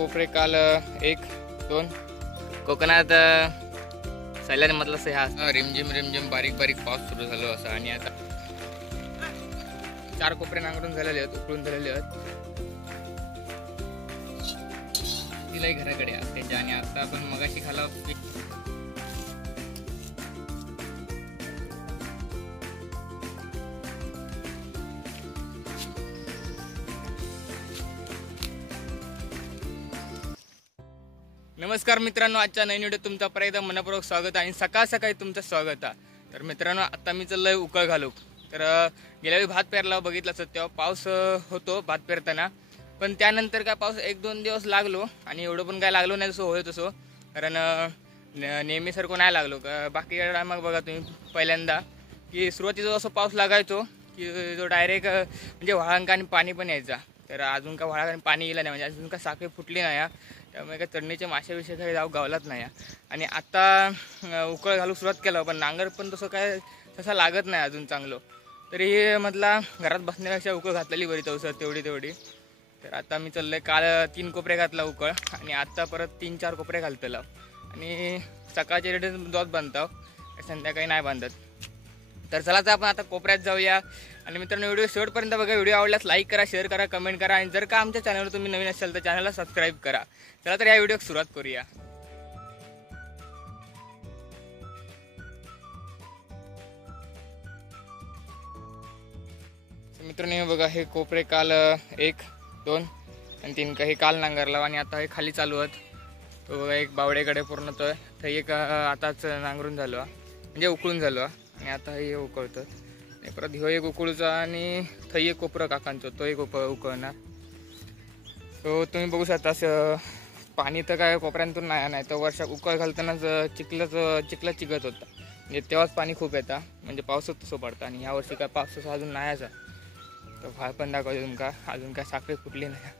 कोपरे काल 1 2 कोकणात सैलानी म्हटलं असं ह्या रिमझिम बारीक बारीक पाऊस सुरू झालो असं. आणि आता 4 कोपरे नांगरून झालेले आहेत, उकळून झालेले आहेत. तिलाही घराकडे असते. आणि आता आपण मगाशी खाला नमस्कार मित्रांनो, आजच्या नवीन व्हिडिओ तुमचं परत एकदा मनपूर्वक स्वागत आहे. आणि सकाळ सकाळी तुमचं स्वागत आहे. तर मित्रांनो, आता मी चाललोय उकळ घालू. तर गेल्या वेळी भात पेरला बघितलं असतं, तेव्हा पाऊस होतो भात पेरताना. पण त्यानंतर काय पाऊस 1-2 दिवस लागलो आणि एवढं पण काय लागलो नाही, तसं होय तसं. कारण नेहमीसारखं नाही लागलो. बाकी मग बघा तुम्ही पहिल्यांदा की सुरुवातीचा जसं पाऊस लागायचो की जो डायरेक्ट म्हणजे व्हाळांका आणि पाणी पण यायचा. तर अजून का व्हाळा आणि पाणी येलं नाही, म्हणजे अजून का साखळी फुटली नाही. त्यामुळे काय चढणीचे माशाविषयी काही गावलाच नाही. आणि आता उकळ घालू सुरुवात केलं, पण नांगर पण तसं लागत नाही अजून चांगलं. तरी म्हटला घरात बसण्यापेक्षा उकळ घातलेली बरी तवसं तेवढी. तर आता मी चाललोय. काल 3 कोपरे घातला उकळ आणि आता परत 3-4 कोपरे घालतला. आणि सकाळच्या रेट जोत बांधतो, संध्याकाळी नाही बांधत. तर चला तर आपण आता कोपऱ्यात जाऊया. आणि मित्रांनो, व्हिडिओ शेवटपर्यंत बघा. व्हिडिओ आवडल्यास लाईक करा, शेअर करा, कमेंट करा. आणि जर का आमच्या चॅनलवर तुम्ही नवीन असाल तर चॅनलला सबस्क्राईब करा. चला तर या व्हिडिओ सुरुवात करूया. मित्रांनो बघा, हे कोपरे काल 1 2 आणि 3 काही काल नांगरला. आणि आता हे खाली चालू आहेत. तो बघा एक बावडेकडे पूर्ण तो थंय एक आताच नांगरून झालो, म्हणजे उकळून झालो. आणि आता हे उकळतं आणि परत ह्यो एक उकळूचा. आणि थंय एक कोपरं काकांचं, तो एक उकळणार. तो तुम्ही बघू शकता. असं पाणी तर काय कोपऱ्यांतून नाही तर वर्षात उकळ घालतानाच चिखलच चिकत होता. म्हणजे तेव्हाच पाणी खूप येतं, म्हणजे पावसात तसं पडतं. आणि ह्या वर्षी काय पाऊस तसं अजून नाही याचा. तर व्हाळ पण दाखवतो तुमका, अजून काय साखळी फुटली नाही.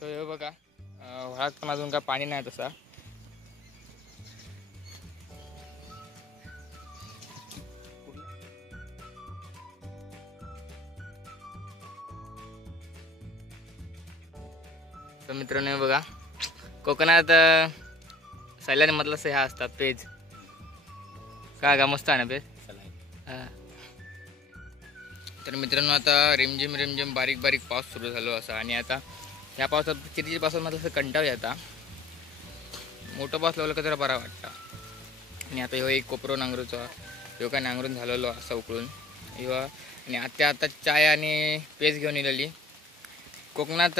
तर बघा, व्हाळात पण अजून काय पाणी नाही तसा. तर मित्रांनो बघा, कोकणात सैलानी म्हटलं असं ह्या असतात पेज. का मस्त आहे ना पेज. तर मित्रांनो, आता रिमझिम बारीक बारीक पाऊस सुरू झालो असं. आणि आता ह्या पावसात चिरचिर पावसात म्हटलं असं कंटाळ येता. मोठं पाऊस लावलं का जरा बरा वाटतं. आणि आता ह्यो एक कोपरो नांगरूचा, ह्यो काय नांगरून झालेलो असं उकळून ह्यो. आणि आता चाय आणि पेज घेऊन येलेली. कोकणात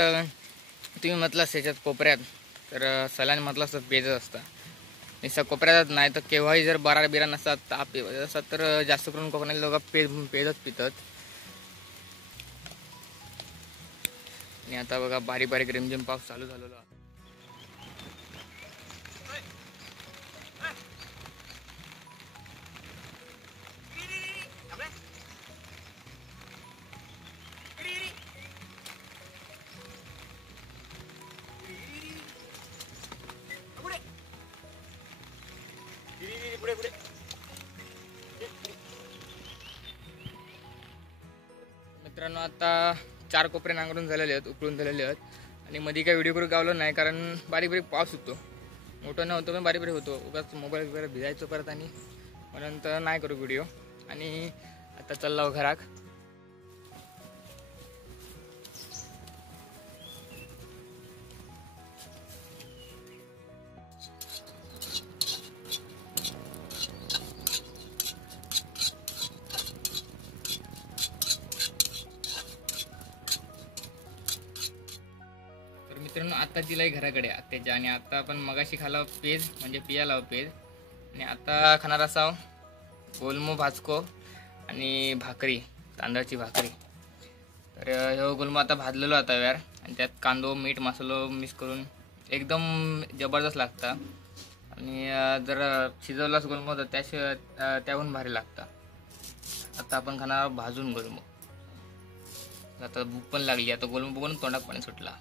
तुम्ही म्हटलं त्याच्यात कोपऱ्यात तर सैलानी म्हटलं असतं पेजच असतं. नुसतं कोपऱ्यात नाही तर केव्हाही जर बारा बिरा नसतात, ताप असतात, तर जास्त करून कोकणातले लोक पेजच पितात. आणि आता बघा बारीक बारीक रिमझिम पाऊस चालू झालेला. मित्रांनो, आता 4 कोपरे नांगरून झालेले आहेत, उकळून झालेले आहेत. आणि मध्ये काही व्हिडिओ करून गावलं नाही, कारण बारीक बारीक पाऊस होतो. मोठं नव्हतं पण बारीक बारीक होतो. उगाच मोबाईल वगैरे भिजायचं परत. आणि म्हणून तर नाही करू व्हिडिओ. आणि आता चालला घराक. मित्रांनो, आता तिलाही घराकडे आत्याच्या. आणि आता आपण मगाशी खाला पेज, म्हणजे पियाला पेज. आणि आता खाणार असाव गोलमो भाजको आणि भाकरी, तांदळाची भाकरी. तर ह्यो गोलमो आता भाजलेलो आता यार. आणि त्यात कांदो मीठ मसालो मिक्स करून एकदम जबरदस्त लागता. आणि जर शिजवलाच गोलमो तर त्याहून भारी लागता. आता आपण खाणार भाजून गोलमो. आता भूक पण लागली. आता गोलमो बघून तोंडात पाणी सुटला.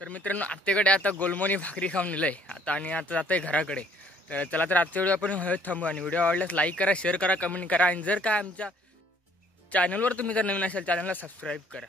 तर मित्रांनो आत्याकडे आता गोलमोनी भाकरी खाऊन नेलंय आता आणि आता जात आहे घराकडे. तर चला तर आजचा व्हिडिओ आपण हळद थांबू आणि व्हिडिओ आवडल्यास लाईक करा, शेअर करा, कमेंट करा आणि जर काय आमच्या चॅनलवर तुम्ही जर नवीन असाल चॅनलला सबस्क्राईब करा.